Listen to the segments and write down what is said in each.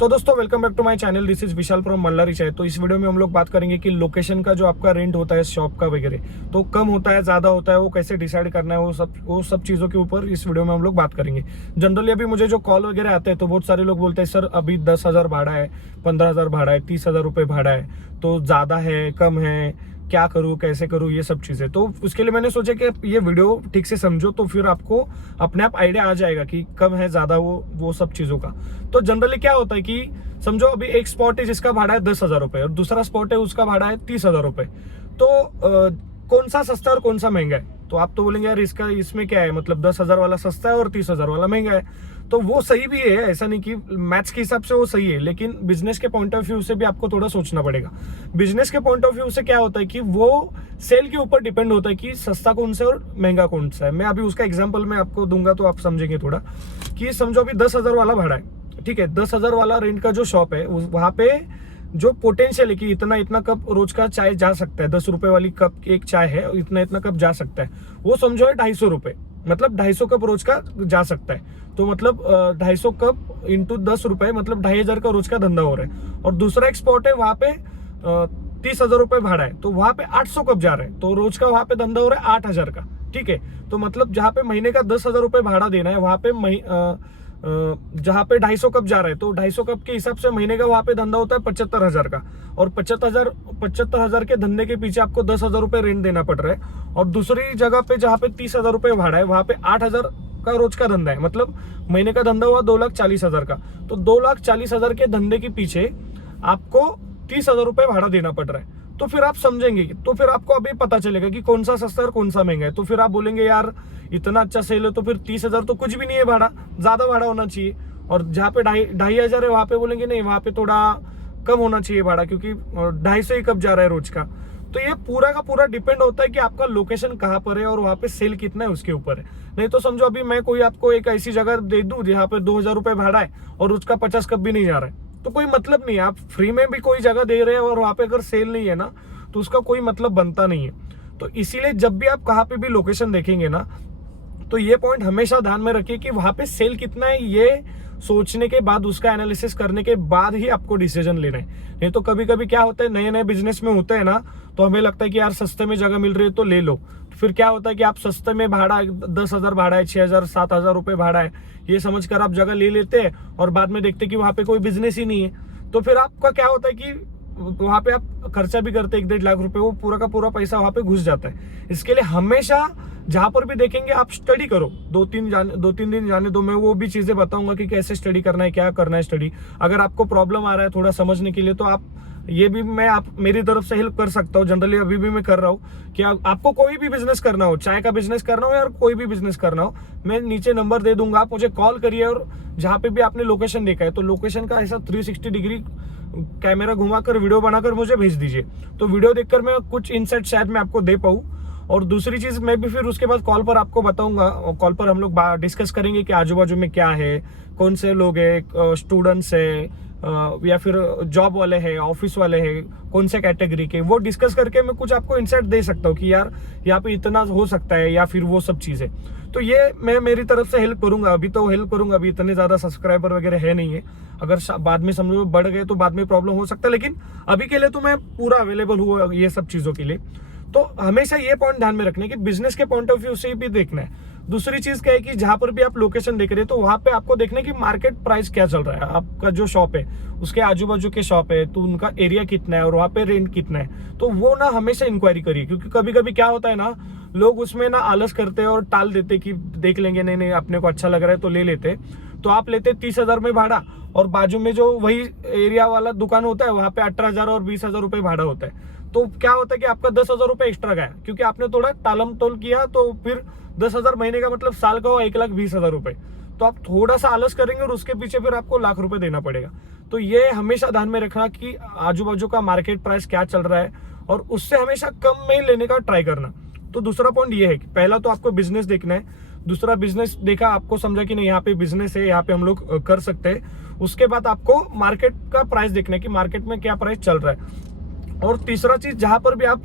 तो दोस्तों welcome back to my channel. This is Vishal from Mallari Chai. तो इस वीडियो में हम लोग बात करेंगे कि लोकेशन का जो आपका रेंट होता है शॉप का वगैरह, तो कम होता है ज़्यादा होता है, वो कैसे डिसाइड करना है, वो सब चीज़ों के ऊपर इस वीडियो में हम लोग बात करेंगे। जनरली अभी मुझे जो कॉल वगैरह आते हैं तो बहुत सारे लोग बोलते हैं सर अभी 10,000 भाड़ा है, 15,000 भाड़ा है, 30,000 रुपये भाड़ा है, तो ज़्यादा है कम है, क्या करूँ कैसे करूँ, ये सब चीज़ें। तो उसके लिए मैंने सोचा कि ये वीडियो ठीक से समझो तो फिर आपको अपने आप आइडिया आ जाएगा कि कम है ज़्यादा वो सब चीज़ों का। तो जनरली क्या होता है कि समझो अभी एक स्पॉट है जिसका भाड़ा है 10,000 रुपये और दूसरा स्पॉट है उसका भाड़ा है 30,000 रुपये। तो कौन सा सस्ता और कौन सा महंगा है? तो आप तो बोलेंगे यार इसमें क्या है, मतलब 10,000 वाला सस्ता है और 30,000 वाला महंगा है। तो वो सही भी है, ऐसा नहीं कि मैथ्स के हिसाब से वो सही है, लेकिन बिजनेस के पॉइंट ऑफ व्यू से भी आपको थोड़ा सोचना पड़ेगा। बिजनेस के पॉइंट ऑफ व्यू से क्या होता है कि वो सेल के ऊपर डिपेंड होता है कि सस्ता कौन सा है और महंगा कौन सा है। मैं अभी उसका एग्जाम्पल मैं आपको दूंगा तो आप समझेंगे थोड़ा। कि समझो अभी 10,000 वाला भाड़ा है, ठीक है, 10,000 वाला रेंट का जो शॉप है वहां पे जो पोटेंशियल है कि इतना इतना कप रोज का चाय जा सकता है, 10 रुपए वाली कप एक चाय है, इतना इतना कप जा सकता है, वो समझो है 250 रुपए, मतलब 250 कप रोज का जा सकता है। तो मतलब 250 कप इंटू 10 रुपए मतलब 2,500 का रोज का धंधा हो रहा है। और दूसरा एक स्पॉट है वहां पे 30,000 रुपए भाड़ा है, तो वहां पे 800 कप जा रहे हैं, तो रोज का वहां पे धंधा हो रहा है 8,000 का, ठीक है। तो मतलब जहां पे महीने का 10,000 रुपए भाड़ा देना है वहां पे जहां पे 250 कप जा रहा है, तो 250 कप के हिसाब से महीने का वहां पे धंधा होता है 75,000 का। और 75,000 के धंधे के पीछे आपको 10,000 रुपए रेंट देना पड़ रहा है। और दूसरी जगह पे जहां पे 30,000 रुपए भाड़ा है वहां पे 8,000 का रोज का धंधा है, मतलब महीने का धंधा हुआ 2,40,000 का। तो 2,40,000 के धंधे के पीछे आपको 30,000 रुपए भाड़ा देना पड़ रहा है। तो फिर आप समझेंगे, तो फिर आपको अभी पता चलेगा कि कौन सा सस्ता और कौन सा महंगा है। तो फिर आप बोलेंगे यार इतना अच्छा सेल है तो फिर 30,000 तो कुछ भी नहीं है भाड़ा, ज्यादा भाड़ा होना चाहिए। और जहाँ पे 2,500 है वहां पे बोलेंगे नहीं वहां पे थोड़ा कम होना चाहिए भाड़ा, क्योंकि 250 ही कब जा रहा है रोज का। तो ये पूरा का पूरा डिपेंड होता है कि आपका लोकेशन कहाँ पर है और वहां पे सेल कितना है उसके ऊपर है। नहीं तो समझो अभी मैं कोई आपको एक ऐसी जगह दे दूं जहाँ पे 2,000 रुपए भाड़ा है और उसका 50 कप भी नहीं जा रहा है, तो कोई मतलब नहीं है। आप फ्री में भी कोई जगह दे रहे हैं और वहां पे अगर सेल नहीं है ना तो उसका कोई मतलब बनता नहीं है। तो इसीलिए जब भी आप कहाँ पे भी लोकेशन देखेंगे ना तो ये पॉइंट हमेशा ध्यान में रखिए कि वहां पे सेल कितना है, ये सोचने के बाद उसका एनालिसिस करने के बाद ही आपको डिसीजन लेना है। नहीं तो कभी कभी क्या होता है, नए नए बिजनेस में होते हैं ना, तो हमें लगता है कि यार सस्ते में जगह मिल रही है तो ले लो। फिर क्या होता है कि आप सस्ते में भाड़ा 10,000 भाड़ा है, 6,000 7,000 रुपए भाड़ा है, ये समझकर आप जगह ले लेते हैं और बाद में देखते कि वहां पे कोई बिजनेस ही नहीं है। तो फिर आपका क्या होता है कि वहां पे आप खर्चा भी करते 1-1.5 लाख रुपए, वो पूरा का पूरा पैसा वहां पे घुस जाता है। इसके लिए हमेशा जहां पर भी देखेंगे आप स्टडी करो, 2-3 दिन जाने दो, मैं वो भी चीजें बताऊंगा कि कैसे स्टडी करना है, क्या करना है स्टडी। अगर आपको प्रॉब्लम आ रहा है थोड़ा समझने के लिए तो आप ये भी मैं आप मेरी तरफ से हेल्प कर सकता हूँ। जनरली अभी भी मैं कर रहा हूँ कि आपको कोई भी बिजनेस करना हो, चाय का बिजनेस करना हो या कोई भी बिजनेस करना हो, मैं नीचे नंबर दे दूंगा, आप मुझे कॉल करिए। और जहाँ पे भी आपने लोकेशन देखा है तो लोकेशन का ऐसा 360 डिग्री कैमरा घुमाकर वीडियो बनाकर मुझे भेज दीजिए, तो वीडियो देखकर मैं कुछ इनसाइट शायद मैं आपको दे पाऊँ। और दूसरी चीज मैं भी फिर उसके बाद कॉल पर आपको बताऊंगा, कॉल पर हम लोग डिस्कस करेंगे कि आजू बाजू में क्या है, कौन से लोग हैं, स्टूडेंट्स है या फिर जॉब वाले हैं, ऑफिस वाले हैं, कौन से कैटेगरी के, वो डिस्कस करके मैं कुछ आपको इंसाइट दे सकता हूँ कि यार यहाँ पे इतना हो सकता है या फिर वो सब चीजें। तो ये मैं मेरी तरफ से हेल्प करूंगा, अभी तो हेल्प करूंगा, अभी इतने ज्यादा सब्सक्राइबर वगैरह है नहीं है। अगर बाद में समझो बढ़ गए तो बाद में प्रॉब्लम हो सकता है, लेकिन अभी के लिए तो मैं पूरा अवेलेबल हूँ ये सब चीजों के लिए। तो हमेशा ये पॉइंट ध्यान में रखना है कि बिजनेस के पॉइंट ऑफ व्यू से भी देखना है। दूसरी चीज क्या है कि जहां पर भी आप लोकेशन देख रहे हैं तो वहां पे आपको देखना है कि मार्केट प्राइस क्या चल रहा है, आपका जो शॉप है उसके आजू बाजू के शॉप है तो उनका एरिया कितना है और वहां पे रेंट कितना है, तो वो ना हमेशा इंक्वायरी करिए। क्योंकि कभी कभी क्या होता है ना, लोग उसमें ना आलस करते हैं और टाल देते कि देख लेंगे, नहीं नहीं अपने को अच्छा लग रहा है तो ले लेते। तो आप लेते 30,000 में भाड़ा और बाजू में जो वही एरिया वाला दुकान होता है वहां पे 18,000 और 20,000 रुपए भाड़ा होता है। तो क्या होता है कि आपका 10,000 रुपए एक्स्ट्रा गया क्योंकि आपने थोड़ा टालम टोल किया। तो फिर 10,000 महीने का मतलब साल का हुआ 1,20,000 रुपए। तो आप थोड़ा सा आलस करेंगे और उसके पीछे फिर आपको लाख रुपए देना पड़ेगा। तो ये हमेशा ध्यान में रखना कि आजू बाजू का मार्केट प्राइस क्या चल रहा है और उससे हमेशा कम में लेने का ट्राई करना। तो दूसरा पॉइंट ये है कि पहला तो आपको बिजनेस देखना है, दूसरा बिजनेस देखा आपको समझा कि नहीं यहाँ पे बिजनेस है, यहाँ पे हम लोग कर सकते हैं। उसके बाद आपको मार्केट का प्राइस देखना है कि मार्केट में क्या प्राइस चल रहा है। और तीसरा चीज, जहां पर भी आप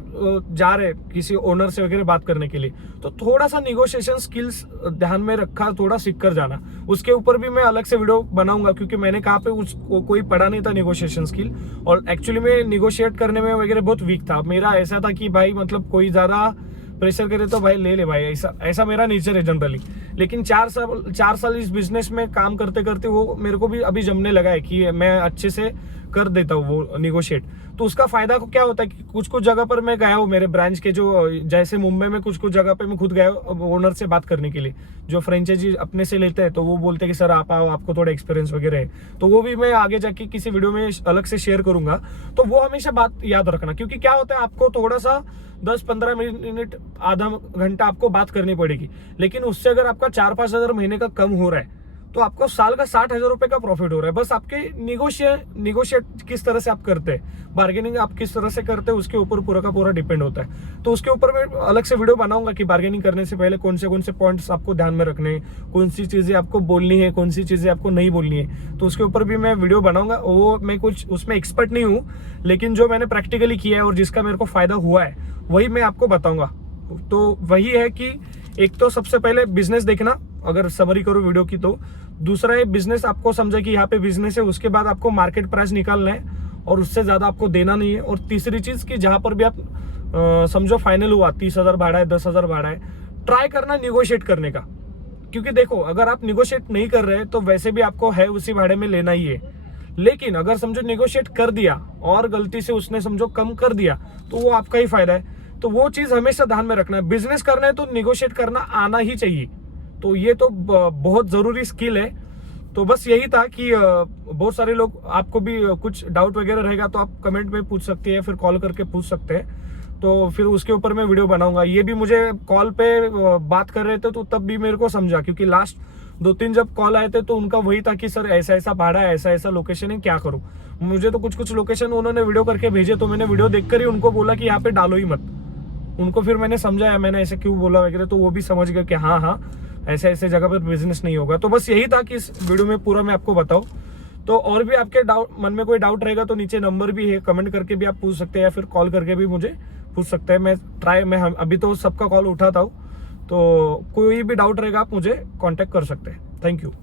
जा रहे हैं किसी ओनर से वगैरह बात करने के लिए, तो थोड़ा सा निगोशिएशन स्किल्स ध्यान में रखा, थोड़ा सीख कर जाना। उसके ऊपर भी मैं अलग से वीडियो बनाऊंगा, क्योंकि मैंने कहा पे उसको कोई पढ़ा नहीं था निगोशिएशन स्किल, और एक्चुअली में निगोशिएट करने में वगैरह बहुत वीक था। मेरा ऐसा था कि भाई मतलब कोई ज्यादा प्रेशर करे तो भाई ले ले भाई, ऐसा ऐसा मेरा नेचर है जनरली। लेकिन 4 साल इस बिजनेस में काम करते करते वो मेरे को भी अभी जमने लगा है कि मैं अच्छे से कर देता हूँ वो निगोशिएट। तो उसका फायदा को क्या होता है कि कुछ कुछ जगह पर मैं गया हूँ, मेरे ब्रांच के जो, जैसे मुंबई में कुछ कुछ जगह पे मैं खुद गया ओनर से बात करने के लिए, जो फ्रेंचाइजी अपने से लेते हैं, तो वो बोलते हैं कि सर आप आओ, आपको थोड़ा एक्सपीरियंस वगैरह है। तो वो भी मैं आगे जाके किसी वीडियो में अलग से शेयर करूंगा। तो वो हमेशा बात याद रखना, क्योंकि क्या होता है आपको थोड़ा सा 10-15 मिनट, आधा घंटा आपको बात करनी पड़ेगी, लेकिन उससे अगर आपका 4-5 हजार महीने का कम हो रहा है तो आपको साल का 60,000 रुपए का प्रॉफिट हो रहा है। बस आपके निगोशिएट किस तरह से आप करते हैं, बार्गेनिंग आप किस तरह से करते हैं, उसके ऊपर पूरा का पूरा डिपेंड होता है। तो उसके ऊपर मैं अलग से वीडियो बनाऊंगा कि बार्गेनिंग करने से पहले कौन से पॉइंट्स आपको ध्यान में रखने हैं, कौन सी चीजें आपको बोलनी है, कौन सी चीजें आपको नहीं बोलनी है। तो उसके ऊपर भी मैं वीडियो बनाऊंगा। वो मैं कुछ उसमें एक्सपर्ट नहीं हूँ, लेकिन जो मैंने प्रैक्टिकली किया है और जिसका मेरे को फायदा हुआ है वही मैं आपको बताऊंगा। तो वही है कि एक तो सबसे पहले बिजनेस देखना, अगर समरी करो वीडियो की, तो दूसरा है बिजनेस आपको समझे कि यहाँ पे बिजनेस है, उसके बाद आपको मार्केट प्राइस निकालना है और उससे ज्यादा आपको देना नहीं है। और तीसरी चीज कि जहां पर भी आप समझो फाइनल हुआ 30,000 भाड़ा है, 10,000 भाड़ा है, ट्राई करना निगोशिएट करने का। क्योंकि देखो अगर आप निगोशिएट नहीं कर रहे तो वैसे भी आपको है उसी भाड़े में लेना ही है। लेकिन अगर समझो निगोशिएट कर दिया और गलती से उसने समझो कम कर दिया, तो वो आपका ही फायदा है। तो वो चीज हमेशा ध्यान में रखना है। बिजनेस करना है तो निगोशिएट करना आना ही चाहिए। तो ये तो बहुत जरूरी स्किल है। तो बस यही था कि बहुत सारे लोग, आपको भी कुछ डाउट वगैरह रहेगा तो आप कमेंट में पूछ सकते हैं, फिर कॉल करके पूछ सकते हैं। तो फिर उसके ऊपर मैं वीडियो बनाऊंगा। ये भी मुझे कॉल पे बात कर रहे थे तो तब भी मेरे को समझा, क्योंकि लास्ट 2-3 जब कॉल आए थे तो उनका वही था कि सर ऐसा ऐसा भाड़ा है, ऐसा ऐसा लोकेशन है, क्या करूं। मुझे तो कुछ कुछ लोकेशन उन्होंने वीडियो करके भेजे, तो मैंने वीडियो देखकर ही उनको बोला कि यहाँ पे डालो ही मत। उनको फिर मैंने समझाया, मैंने ऐसे क्यों बोला वगैरह, तो वो भी समझ गए कि हाँ ऐसे ऐसे जगह पर बिजनेस नहीं होगा। तो बस यही था कि इस वीडियो में पूरा मैं आपको बताऊं। तो और भी आपके मन में कोई डाउट रहेगा तो नीचे नंबर भी है, कमेंट करके भी आप पूछ सकते हैं या फिर कॉल करके भी मुझे पूछ सकते हैं। मैं अभी तो सबका कॉल उठाता हूँ, तो कोई भी डाउट रहेगा आप मुझे कॉन्टेक्ट कर सकते हैं। Thank you.